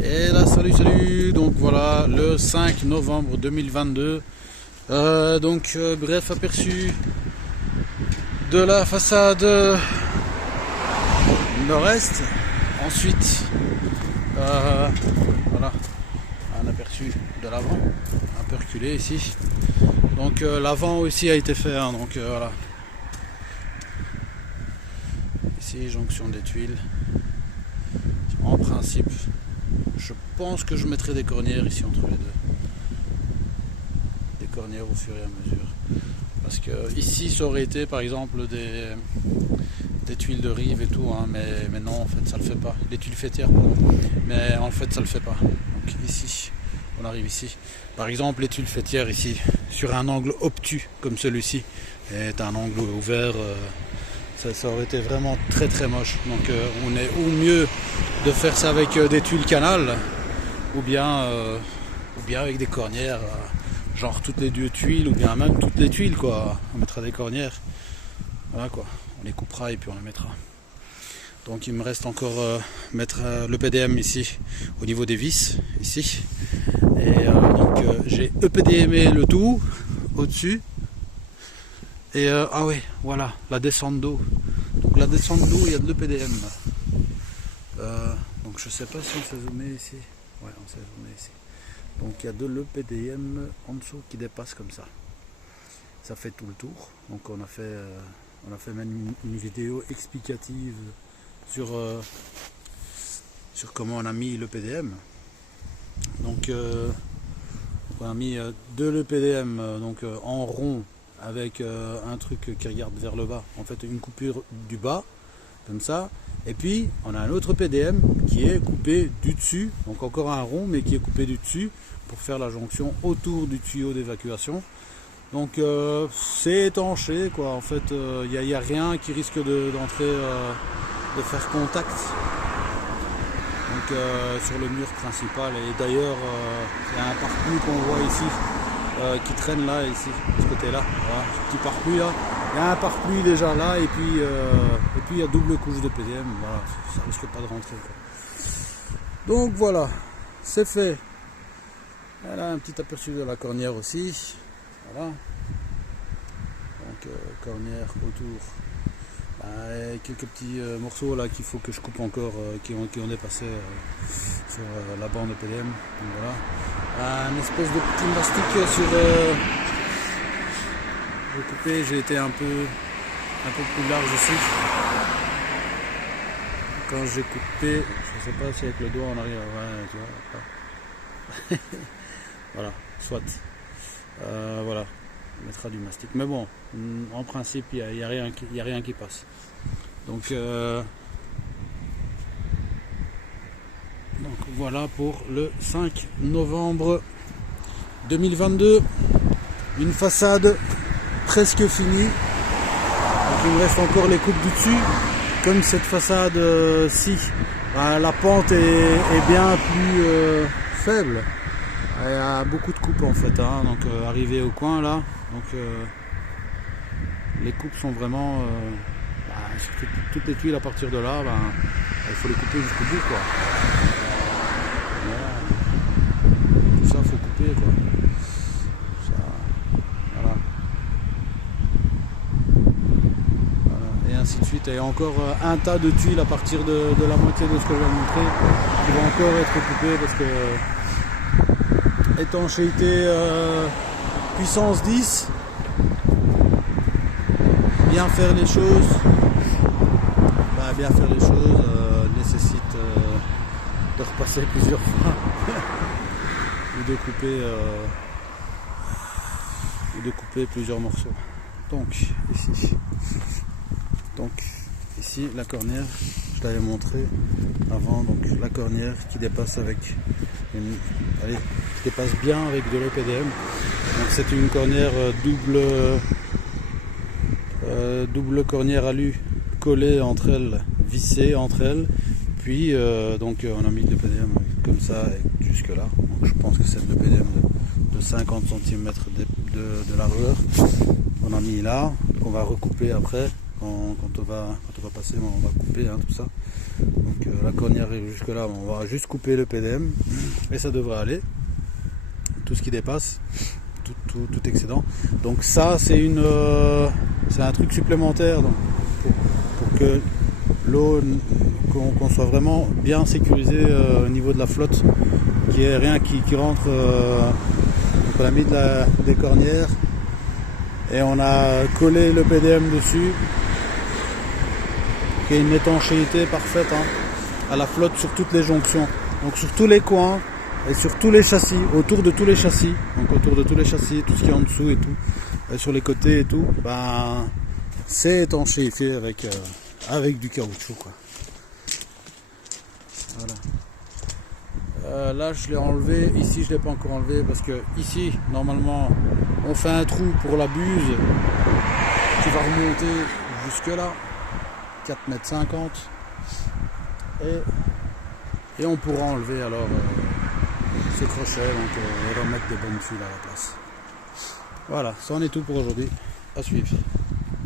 Et là, salut, donc voilà, le 5 novembre 2022. Bref aperçu de la façade nord-est. Ensuite, voilà, un aperçu de l'avant, un peu reculé ici. Donc l'avant aussi a été fait, hein, donc voilà. Ici, jonction des tuiles. En principe, je pense que je mettrai des cornières ici entre les deux. Des cornières au fur et à mesure. Parce que ici, ça aurait été par exemple des tuiles de rive et tout, hein, mais non, en fait, ça le fait pas. Les tuiles faîtières, pardon. Mais en fait, ça le fait pas. Donc ici, on arrive ici. Par exemple, les tuiles faîtières ici, sur un angle obtus comme celui-ci, est un angle ouvert. Ça aurait été vraiment très moche. Donc on est au mieux de faire ça avec des tuiles canal ou bien avec des cornières, genre toutes les deux tuiles ou bien même toutes les tuiles quoi. On mettra des cornières. Voilà quoi. On les coupera et puis on les mettra. Donc il me reste encore mettre le PDM ici au niveau des vis ici. Et j'ai EPDMé le tout au-dessus. Et ah ouais, voilà, la descente d'eau. Donc la descente d'eau, il y a de l'EPDM. Donc je sais pas si on s'est zoomé ici. Ouais, on s'est zoomé ici. Donc il y a de l'EPDM en dessous qui dépasse comme ça. Ça fait tout le tour. Donc on a fait même une vidéo explicative sur comment on a mis l'EPDM. Donc on a mis de l'EPDM en rond, avec un truc qui regarde vers le bas, en fait une coupure du bas comme ça, et puis on a un autre PDM qui est coupé du dessus, donc encore un rond mais qui est coupé du dessus pour faire la jonction autour du tuyau d'évacuation. Donc c'est étanché quoi, en fait il n'y a rien qui risque d'entrer, de faire contact donc sur le mur principal. Et d'ailleurs il y a un parapluie qu'on voit ici qui traîne là, ici, de ce côté là, voilà, ce petit parapluie là, il y a un parapluie déjà là, et puis il y a double couche de PDM, voilà, ça risque pas de rentrer quoi. Donc voilà, c'est fait. Voilà un petit aperçu de la cornière aussi, voilà, donc cornière autour, quelques petits morceaux là qu'il faut que je coupe encore, qui ont dépassé sur la bande de PDM, donc voilà. Un espèce de petit mastic sur j'ai coupé, j'ai été un peu plus large ici quand j'ai coupé, je sais pas si avec le doigt en arrière, ouais, tu vois, voilà, soit voilà, on mettra du mastic, mais bon, en principe il y a rien qui passe. Donc voilà pour le 5 novembre 2022, une façade presque finie. Donc il me reste encore les coupes du dessus. Comme cette façade-ci, la pente est bien plus faible. Il y a beaucoup de coupes en fait, hein, donc arrivé au coin là, donc les coupes sont vraiment toutes les tuiles à partir de là, il faut les couper jusqu'au bout quoi. Voilà. Tout ça faut couper quoi. Ça, voilà. Et ainsi de suite. Et encore un tas de tuiles à partir de la moitié de ce que je viens de montrer qui vont encore être coupées parce que étanchéité puissance 10, bien faire les choses, nécessite de repasser plusieurs fois ou de couper plusieurs morceaux. Donc ici la cornière, je l'avais montré avant, donc la cornière qui dépasse qui dépasse bien avec de l'EPDM. Donc c'est une cornière double cornière alu collée entre elles, vissée entre elles, puis on a mis de l'EPDM comme ça jusque là. Donc je pense que c'est de l'EPDM de 50 cm de largeur. On a mis là, qu'on va recouper après quand on va passer, on va couper tout ça. Donc la cornière arrive jusque là, on va juste couper le PDM et ça devrait aller. Tout ce qui dépasse, tout excédent. Donc ça c'est un truc supplémentaire donc, pour que l'eau, qu'on soit vraiment bien sécurisé au niveau de la flotte, qu'il n'y ait rien qui rentre. Donc on a mis des cornières et on a collé le PDM dessus, qui est une étanchéité parfaite à la flotte sur toutes les jonctions, donc sur tous les coins et sur tous les châssis, autour de tous les châssis, donc autour de tous les châssis, tout ce qui est en dessous et tout, et sur les côtés et tout, c'est étanchéifié avec du caoutchouc quoi. Voilà. Là je l'ai enlevé, ici je l'ai pas encore enlevé parce que ici normalement on fait un trou pour la buse qui va remonter jusque là, 4,50 m, et on pourra enlever alors ce crochet, donc et remettre des bonnes fils à la place. Voilà, ça en est tout pour aujourd'hui, à suivre.